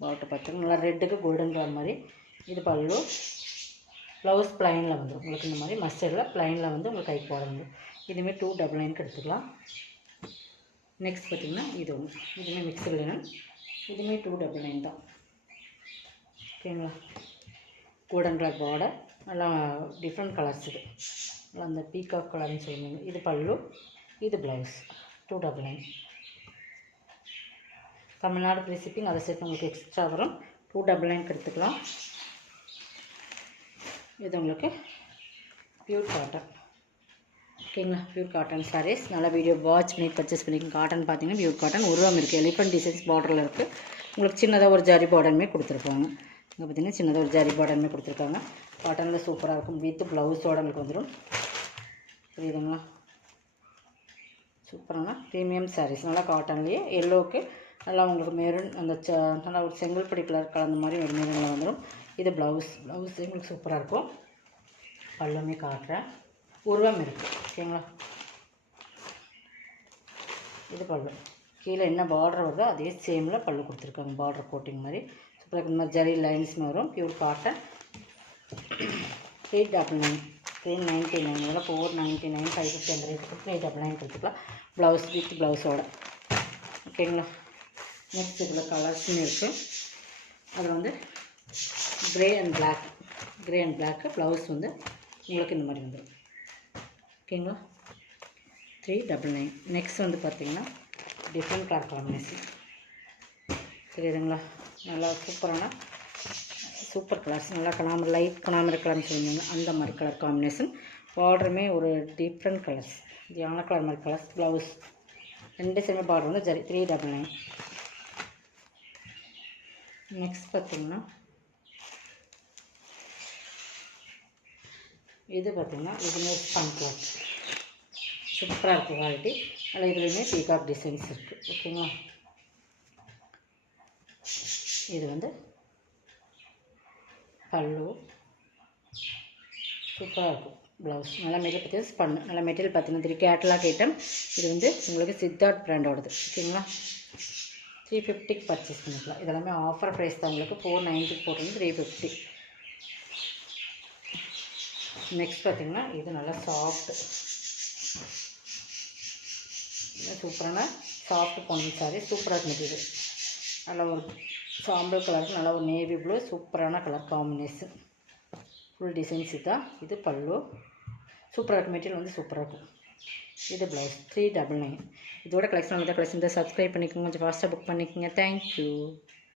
Border பார்த்து நல்லா ரெட்டுக்கு golden colour மாதிரி. இது பல்லு. ப்ளவுஸ் ப்ளைனில் வந்துடும் உங்களுக்கு. இந்த மாதிரி மஸ்டர்டில் ப்ளைனில் வந்து உங்களுக்கு கை போட வந்துடும். இதுமாரி 299 எடுத்துக்கலாம். நெக்ஸ்ட் பார்த்திங்கன்னா இது ஒன்று, இதுவுமே மிக்சர் லினன். இதுவுமே 299 தான். ஓகேங்களா. கோல்டன் கலர் பார்டர், நல்லா டிஃப்ரெண்ட் கலர்ஸ். இது நல்லா அந்த பீகாக் கலர்னு சொல்லுவாங்க. இது பல்லு, இது ப்ளவுஸ். 299. Tamil Nadu free shipping. அதை சேர்த்து உங்களுக்கு எக்ஸ்ட்ரா வரும். 299 எடுத்துக்கலாம். இது உங்களுக்கு பியூர் காட்டன். ஓகேங்களா. Pure cotton saris. நல்லா வீடியோ வாட்ச் பண்ணி பர்ச்சேஸ் பண்ணிக்கோங்க. காட்டன் பார்த்தீங்கன்னா பியூர் காட்டன் உருவம் இருக்குது. எலிஃபண்ட் டிசைன்ஸ் பார்டரில் இருக்குது. உங்களுக்கு சின்னதாக ஒரு ஜரி பார்டருமே கொடுத்துருப்பாங்க. இங்கே பார்த்தீங்கன்னா சின்னதாக ஒரு ஜரி பார்டருமே கொடுத்துருக்காங்க. காட்டனில் சூப்பராக இருக்கும். வித் ப்ளவுஸோடு உங்களுக்கு வந்துடும். புரியுதுங்களா. சூப்பரான ப்ரீமியம் சாரீஸ். நல்லா காட்டன்லேயே எல்லோவுக்கு நல்லா உங்களுக்கு மெரூன் அந்த நல்லா ஒரு செங்கல்படி கலர் கலந்த மாதிரி ஒரு மெரூனில் வந்துடும். இது ப்ளவுஸ். ப்ளவுஸ் உங்களுக்கு சூப்பராக இருக்கும். பல்லுமே காட்டுறேன். உருவம் இருக்குது. ஓகேங்களா. இது பல்லு. கீழே என்ன பார்டர் வருதோ அதே சேமில் பல்லு கொடுத்துருக்காங்க. பார்டர் கோட்டிங் மாதிரி சூப்பராக இந்த மாதிரி ஜரி லைன்ஸ்மே வரும். Pure cotton. 899. 399. இதெல்லாம் 499, 550 அந்த ரேட்டுக்கு 899 கொடுத்துக்கலாம். ப்ளவுஸ் வித் ப்ளவுஸோட. ஓகேங்களா. நெக்ஸ்ட் இதில் கலர்ஸ்ன்னு இருக்குது. அதில் வந்து க்ரே அண்ட் பிளாக்கு. ப்ளவுஸ் வந்து உங்களுக்கு இந்த மாதிரி வந்துடும். ஓகேங்களா. 399. நெக்ஸ்ட் வந்து பார்த்திங்கன்னா டிஃப்ரெண்ட் கலர் காம்பினேஷன். தெரியுதுங்களா. நல்லா சூப்பர் கலர்ஸ். நல்லா கனாமர் லைட் கனாமர் கலர்னு சொல்லுவாங்க. அந்த மாதிரி கலர் காம்பினேஷன். பார்டருமே ஒரு டிஃப்ரெண்ட் கலர்ஸ். தியான கலர் மாதிரி கலர்ஸ். ப்ளவுஸ் ரெண்டு சேமே பார்டர் வந்து ஜரி. 399. நெக்ஸ்ட் பார்த்திங்கன்னா இது பார்த்திங்கன்னா இதுவுமே ஸ்பன் கிளாத். சூப்பராக இருக்குது குவாலிட்டி. அதில் இதுலேயுமே பீகாக் டிசைன்ஸ் இருக்குது. ஓகேங்களா. இது வந்து பல்லு. சூப்பராக இருக்கும். ப்ளவுஸ் நல்லா மெட்டீரியல் பார்த்திங்கன்னா ஸ்பன். நல்லா மெட்டீரியல் பார்த்திங்கன்னா கேட்லாக் ஐட்டம். இது வந்து உங்களுக்கு சித்தார்த் பிராண்டோடது. ஓகேங்களா. 350க்கு பர்ச்சேஸ் பண்ணிக்கலாம். இதெல்லாமே ஆஃபர் ப்ரைஸ் தான். உங்களுக்கு 490 போட்டு 350. நெக்ஸ்ட் பார்த்திங்கன்னா இது நல்லா சாஃப்ட். சூப்பரான சாஃப்ட் பொன்னி சாரி. சூப்பராக மெட்டீரியல். நல்லா ஒரு சாம்பல் கலருக்கு நல்லா ஒரு நேவி ப்ளூ. சூப்பரான கலர் காம்பினேஷன். ஃபுல் டிசைன்ஸ் இதுதான். இது பல்லு. சூப்பராக இருக்கும். மெட்டீரியல் வந்து சூப்பராக இருக்கும். இது ப்ளவுஸ். 399. இதோட கலெக்ஷன் வந்து கலெக்ஷன் தான். சப்ஸ்கிரைப் பண்ணிக்கோங்க. கொஞ்சம் ஃபாஸ்ட்டாக புக் பண்ணிக்கோங்க. தேங்க்யூ.